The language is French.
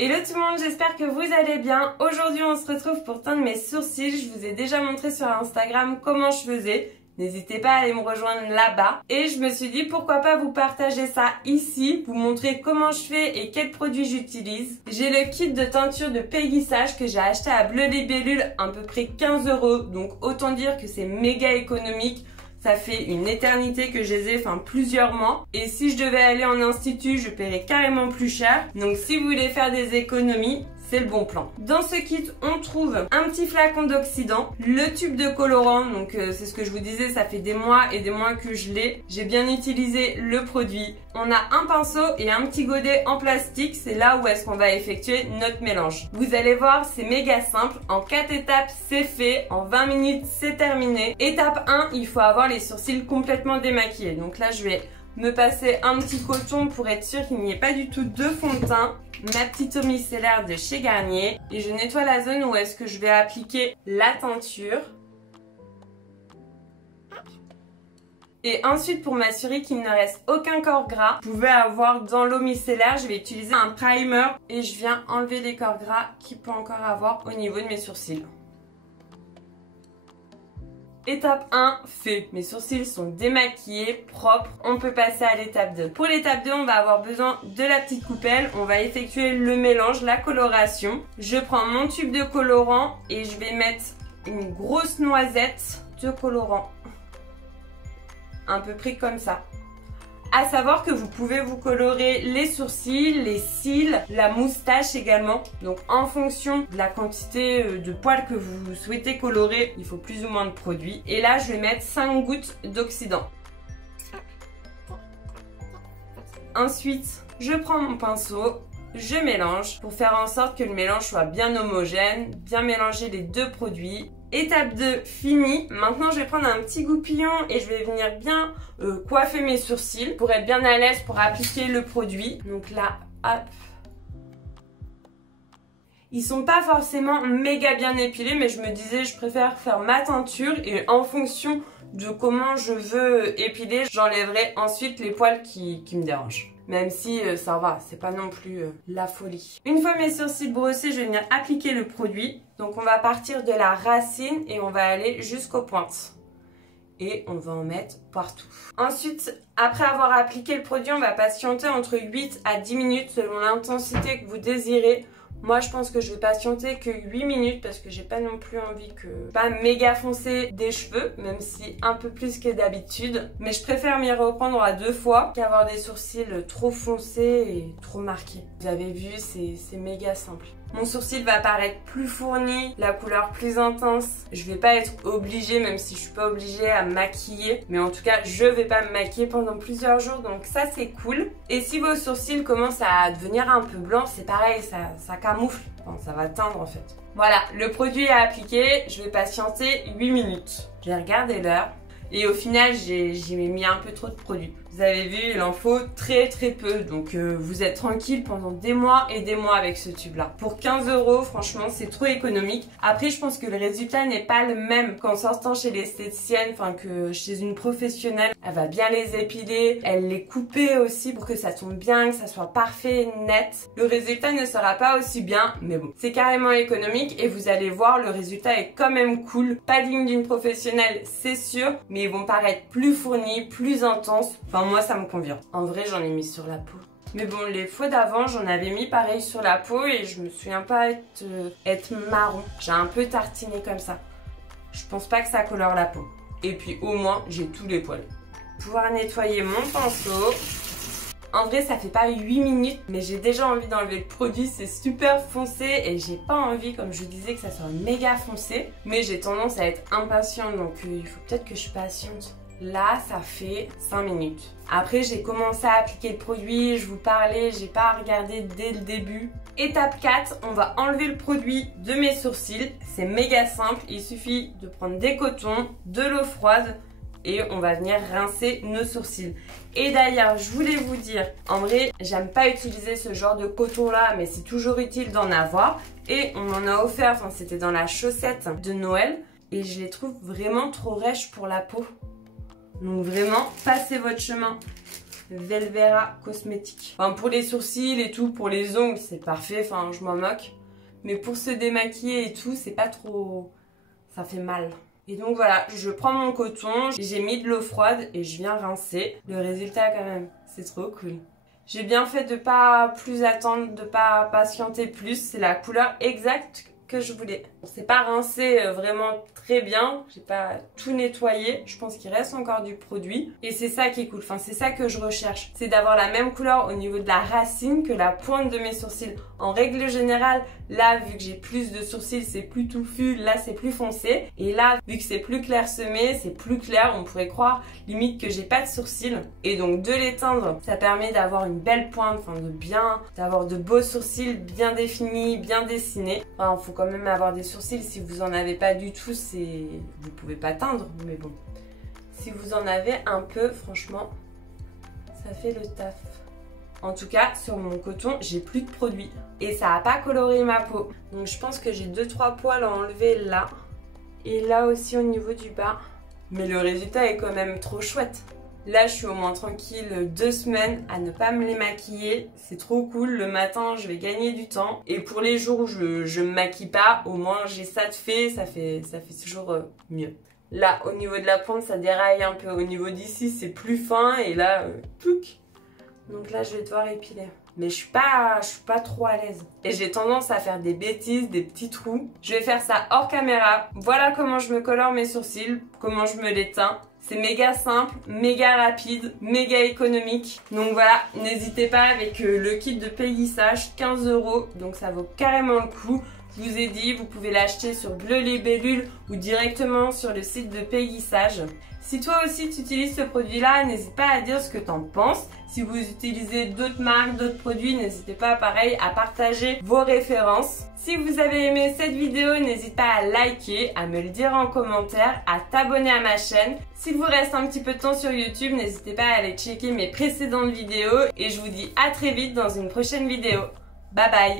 Hello tout le monde, j'espère que vous allez bien. Aujourd'hui on se retrouve pour teindre mes sourcils. Je vous ai déjà montré sur Instagram comment je faisais. N'hésitez pas à aller me rejoindre là-bas. Et je me suis dit pourquoi pas vous partager ça ici, vous montrer comment je fais et quels produits j'utilise. J'ai le kit de teinture de péguissage que j'ai acheté à Bleu Libellule à peu près 15 €. Donc autant dire que c'est méga économique. Ça fait une éternité que je les ai, enfin plusieurs mois. Et si je devais aller en institut, je paierais carrément plus cher. Donc si vous voulez faire des économies, c'est le bon plan. Dans ce kit, on trouve un petit flacon d'oxydant, le tube de colorant, donc c'est ce que je vous disais, ça fait des mois et des mois que je l'ai. J'ai bien utilisé le produit. On a un pinceau et un petit godet en plastique, c'est là où est-ce qu'on va effectuer notre mélange. Vous allez voir, c'est méga simple. En 4 étapes, c'est fait. En 20 minutes, c'est terminé. Étape 1, il faut avoir les sourcils complètement démaquillés. Donc là, je vais me passer un petit coton pour être sûr qu'il n'y ait pas du tout de fond de teint. Ma petite eau micellaire de chez Garnier. Et je nettoie la zone où est-ce que je vais appliquer la teinture. Et ensuite, pour m'assurer qu'il ne reste aucun corps gras, vous pouvez avoir dans l'eau micellaire, je vais utiliser un primer et je viens enlever les corps gras qu'il peut encore avoir au niveau de mes sourcils. Étape 1, fait. Mes sourcils sont démaquillés, propres. On peut passer à l'étape 2. Pour l'étape 2, on va avoir besoin de la petite coupelle. On va effectuer le mélange, la coloration. Je prends mon tube de colorant et je vais mettre une grosse noisette de colorant. À peu près comme ça. À savoir que vous pouvez vous colorer les sourcils, les cils, la moustache également. Donc en fonction de la quantité de poils que vous souhaitez colorer, il faut plus ou moins de produit. Et là, je vais mettre 5 gouttes d'oxydant. Ensuite, je prends mon pinceau, je mélange pour faire en sorte que le mélange soit bien homogène, bien mélanger les deux produits. Étape 2 finie. Maintenant je vais prendre un petit goupillon et je vais venir bien coiffer mes sourcils pour être bien à l'aise pour appliquer le produit. Donc là, hop. Ils sont pas forcément méga bien épilés, mais je me disais je préfère faire ma teinture et en fonction de comment je veux épiler, j'enlèverai ensuite les poils qui me dérangent. Même si ça va, c'est pas non plus la folie. Une fois mes sourcils brossés, je vais venir appliquer le produit. Donc on va partir de la racine et on va aller jusqu'aux pointes. Et on va en mettre partout. Ensuite, après avoir appliqué le produit, on va patienter entre 8 à 10 minutes selon l'intensité que vous désirez. Moi je pense que je vais patienter que 8 minutes parce que j'ai pas non plus envie que pas méga foncer des cheveux, même si un peu plus que d'habitude. Mais je préfère m'y reprendre à 2 fois qu'avoir des sourcils trop foncés et trop marqués. Vous avez vu, c'est méga simple. Mon sourcil va paraître plus fourni, la couleur plus intense. Je vais pas être obligée, même si je suis pas obligée à me maquiller. Mais en tout cas, je vais pas me maquiller pendant plusieurs jours. Donc ça, c'est cool. Et si vos sourcils commencent à devenir un peu blancs, c'est pareil, ça camoufle. Enfin, ça va teindre en fait. Voilà, le produit est appliqué. Je vais patienter 8 minutes. J'ai regardé l'heure. Et au final, j'ai mis un peu trop de produit. Vous avez vu, il en faut très peu. Donc vous êtes tranquille pendant des mois et des mois avec ce tube là. Pour 15 €, franchement, c'est trop économique. Après, je pense que le résultat n'est pas le même qu'en sortant chez l'esthéticienne, enfin que chez une professionnelle. Elle va bien les épiler, elle les couper aussi pour que ça tombe bien, que ça soit parfait, net. Le résultat ne sera pas aussi bien, mais bon. C'est carrément économique et vous allez voir, le résultat est quand même cool. Pas digne d'une professionnelle, c'est sûr, mais ils vont paraître plus fournis, plus intenses. Enfin, moi, ça me convient. En vrai, j'en ai mis sur la peau. Mais bon, les fois d'avant, j'en avais mis pareil sur la peau et je me souviens pas être marron. J'ai un peu tartiné comme ça. Je pense pas que ça colore la peau. Et puis au moins, j'ai tous les poils. Pouvoir nettoyer mon pinceau. En vrai, ça fait pas 8 minutes, mais j'ai déjà envie d'enlever le produit. C'est super foncé et j'ai pas envie, comme je vous disais, que ça soit méga foncé. Mais j'ai tendance à être impatiente, donc il faut peut-être que je patiente. Là, ça fait 5 minutes. Après, j'ai commencé à appliquer le produit, je vous parlais, j'ai pas regardé dès le début. Étape 4, on va enlever le produit de mes sourcils. C'est méga simple, il suffit de prendre des cotons, de l'eau froide et on va venir rincer nos sourcils. Et d'ailleurs, je voulais vous dire, en vrai, j'aime pas utiliser ce genre de coton là, mais c'est toujours utile d'en avoir. Et on m'en a offert, enfin c'était dans la chaussette de Noël et je les trouve vraiment trop rêches pour la peau. Donc vraiment, passez votre chemin Velvera Cosmétique. Enfin, pour les sourcils et tout, pour les ongles, c'est parfait, enfin, je m'en moque. Mais pour se démaquiller et tout, c'est pas trop... ça fait mal. Et donc voilà, je prends mon coton, j'ai mis de l'eau froide et je viens rincer. Le résultat quand même, c'est trop cool. J'ai bien fait de pas plus attendre, de pas patienter plus. C'est la couleur exacte que je voulais. C'est pas rincé vraiment très bien, j'ai pas tout nettoyé, je pense qu'il reste encore du produit et c'est ça qui est cool, enfin c'est ça que je recherche, c'est d'avoir la même couleur au niveau de la racine que la pointe de mes sourcils. En règle générale, là vu que j'ai plus de sourcils c'est plus touffu, là c'est plus foncé et là vu que c'est plus clairsemé, c'est plus clair, on pourrait croire limite que j'ai pas de sourcils et donc de l'éteindre ça permet d'avoir une belle pointe, enfin d'avoir de beaux sourcils bien définis, bien dessinés. Enfin faut quand même avoir des sourcils, si vous en avez pas du tout, vous pouvez pas teindre, mais bon. Si vous en avez un peu, franchement, ça fait le taf. En tout cas, sur mon coton, j'ai plus de produit. Et ça a pas coloré ma peau. Donc je pense que j'ai 2-3 poils à enlever là. Et là aussi au niveau du bas. Mais le résultat est quand même trop chouette. Là, je suis au moins tranquille 2 semaines à ne pas me les maquiller. C'est trop cool. Le matin, je vais gagner du temps. Et pour les jours où je me maquille pas, au moins j'ai ça de fait. Ça fait toujours mieux. Là, au niveau de la pointe, ça déraille un peu. Au niveau d'ici, c'est plus fin. Et là, plouc. Donc là, je vais devoir épiler. Mais je suis pas trop à l'aise. Et j'ai tendance à faire des bêtises, des petits trous. Je vais faire ça hors caméra. Voilà comment je me colore mes sourcils, comment je me les teins. C'est méga simple, méga rapide, méga économique. Donc voilà, n'hésitez pas avec le kit de payissage, 15 €. Donc ça vaut carrément le coup. Je vous ai dit, vous pouvez l'acheter sur Bleu Libellule ou directement sur le site de payissage. Si toi aussi tu utilises ce produit-là, n'hésite pas à dire ce que tu en penses. Si vous utilisez d'autres marques, d'autres produits, n'hésitez pas pareil à partager vos références. Si vous avez aimé cette vidéo, n'hésite pas à liker, à me le dire en commentaire, à t'abonner à ma chaîne. S'il vous reste un petit peu de temps sur YouTube, n'hésitez pas à aller checker mes précédentes vidéos et je vous dis à très vite dans une prochaine vidéo. Bye bye!